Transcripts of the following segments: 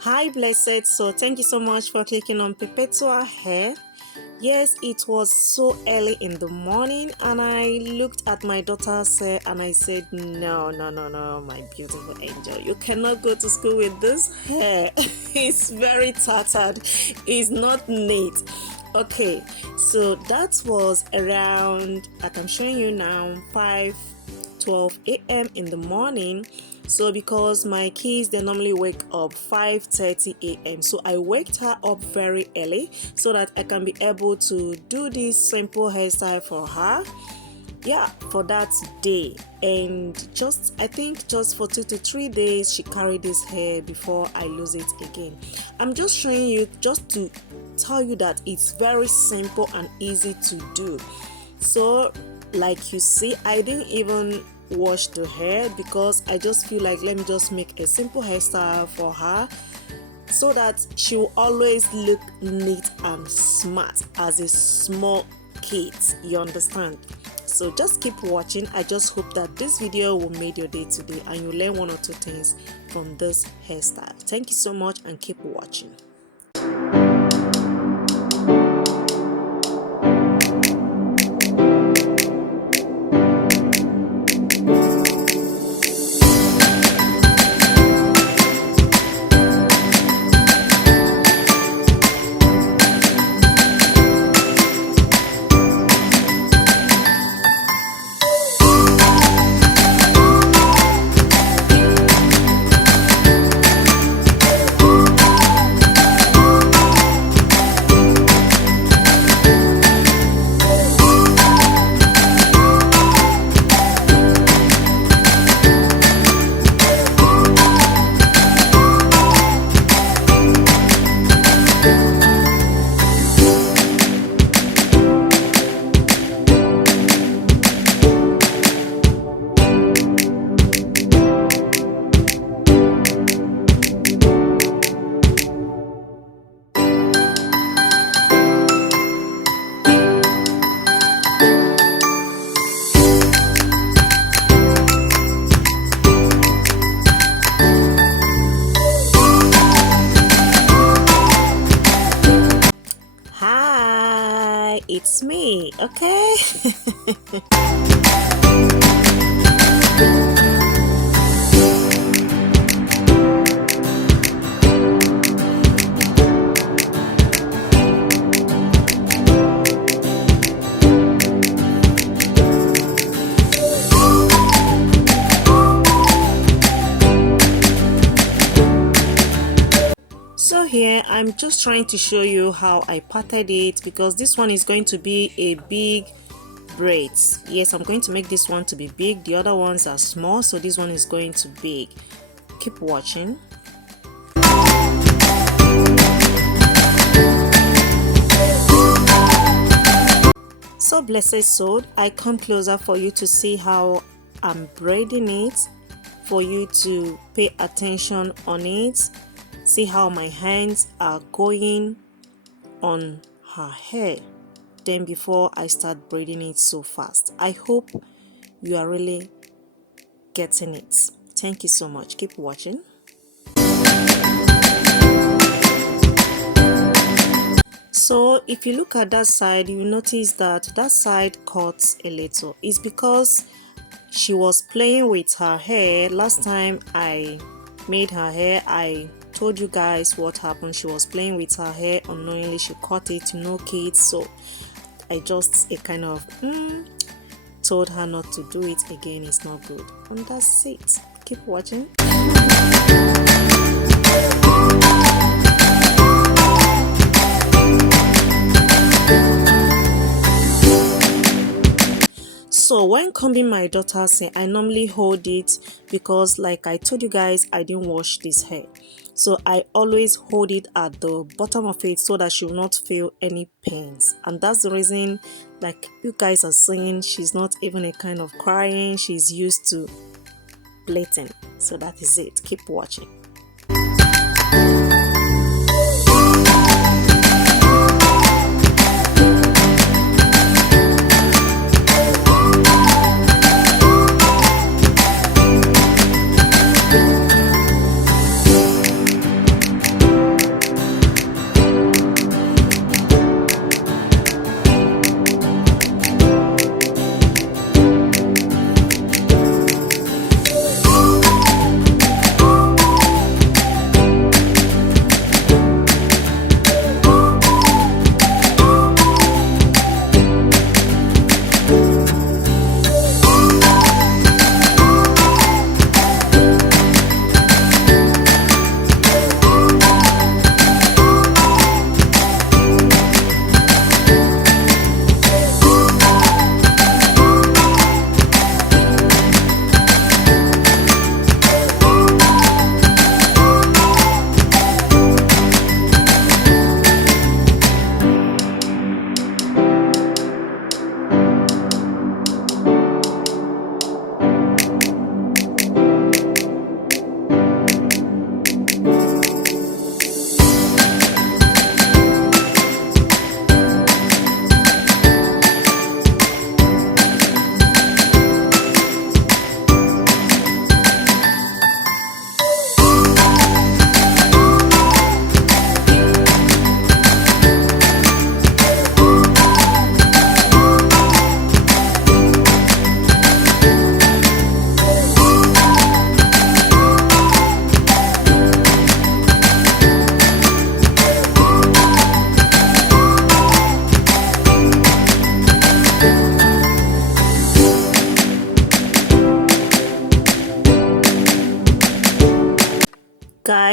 Hi, blessed. So, thank you so much for clicking on Perpetual Hair. Yes, it was so early in the morning, and I looked at my daughter's hair and I said, no, no, no, no, my beautiful angel, you cannot go to school with this hair. It's very tattered, it's not neat. Okay, so that was around, like I'm showing you now, 5:12 a.m. in the morning. So because my kids, they normally wake up 5:30 a.m., so I waked her up very early so that I can be able to do this simple hairstyle for her, yeah, for that day. And just, I think just for 2 to 3 days she carried this hair before I lose it again. I'm just showing you just to tell you that it's very simple and easy to do. So like you see, I didn't even wash the hair because I just feel like, let me just make a simple hairstyle for her so that she will always look neat and smart as a small kid, you understand? So just keep watching. I just hope that this video will make your day today and you learn one or two things from this hairstyle. Thank you so much and keep watching. Hi, it's me, okay? So here I'm just trying to show you how I parted it because this one is going to be a big braids. Yes, I'm going to make this one to be big. The other ones are small, so this one is going to be big. Keep watching. So blessed soul, I come closer for you to see how I'm braiding it, for you to pay attention on it. See how my hands are going on her hair, then before I start braiding it so fast. I hope you are really getting it. Thank you so much. Keep watching. So if you look at that side, you notice that that side cuts a little. It's because she was playing with her hair. Last time I made her hair, I told you guys what happened. She was playing with her hair, unknowingly she cut it, no kids. So I just kind of told her not to do it again. It's not good, and that's it. Keep watching. So when combing my daughter's hair, I normally hold it because, like I told you guys, I didn't wash this hair. So I always hold it at the bottom of it so that she will not feel any pains. And that's the reason, like you guys are saying, she's not even a kind of crying. She's used to plaiting. So that is it. Keep watching.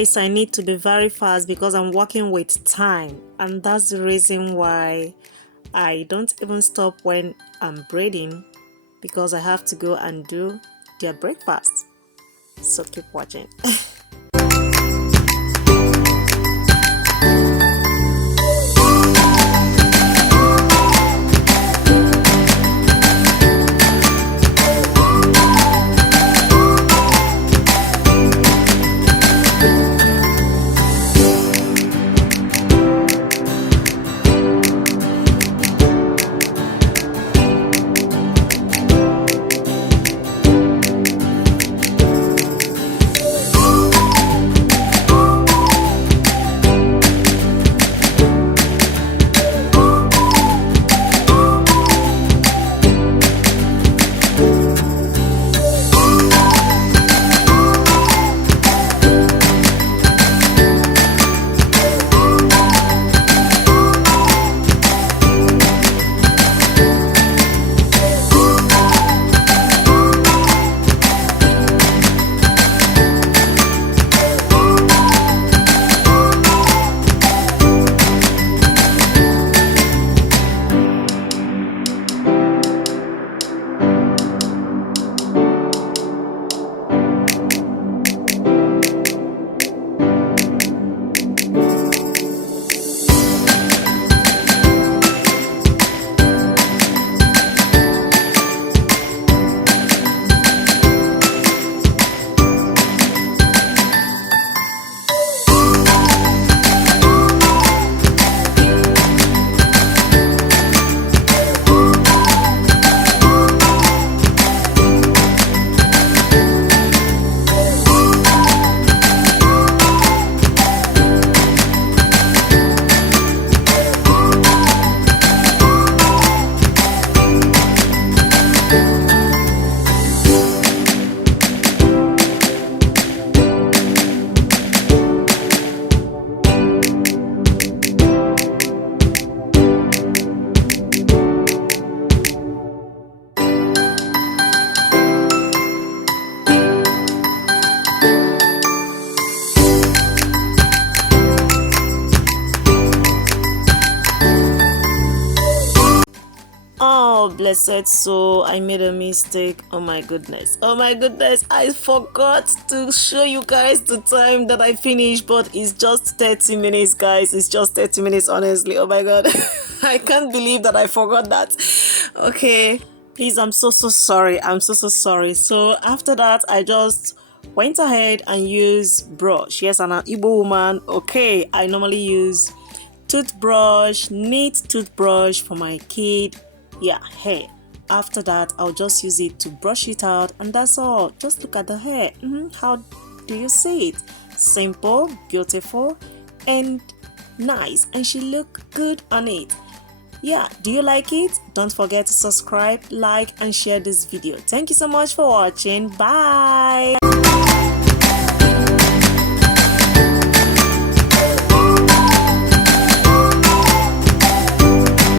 guys, I need to be very fast because I'm working with time, and that's the reason why I don't even stop when I'm braiding, because I have to go and do their breakfast. So keep watching. Oh, blessed soul, I made a mistake. Oh my goodness. Oh my goodness. I forgot to show you guys the time that I finished, but it's just 30 minutes, guys. It's just 30 minutes, honestly. Oh my god. I can't believe that I forgot that. Okay. Please, I'm so sorry. I'm so sorry. So after that, I just went ahead and used brush. Yes, I'm an Igbo woman. Okay. I normally use toothbrush, neat toothbrush for my kid. Yeah, hair. After that, I'll just use it to brush it out, and that's all. Just look at the hair. How do you see it? Simple, beautiful, and nice, and she look good on it. Yeah, do you like it? Don't forget to subscribe, like, and share this video. Thank you so much for watching. Bye.